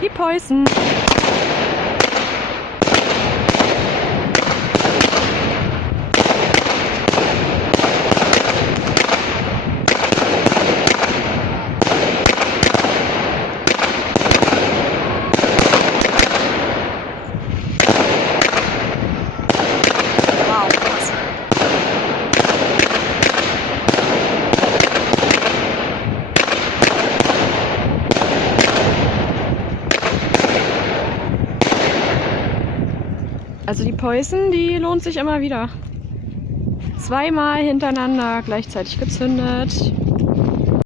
Die Preußen. Wow, krass. Also die Preußen, die lohnt sich immer wieder. Zweimal hintereinander gleichzeitig gezündet.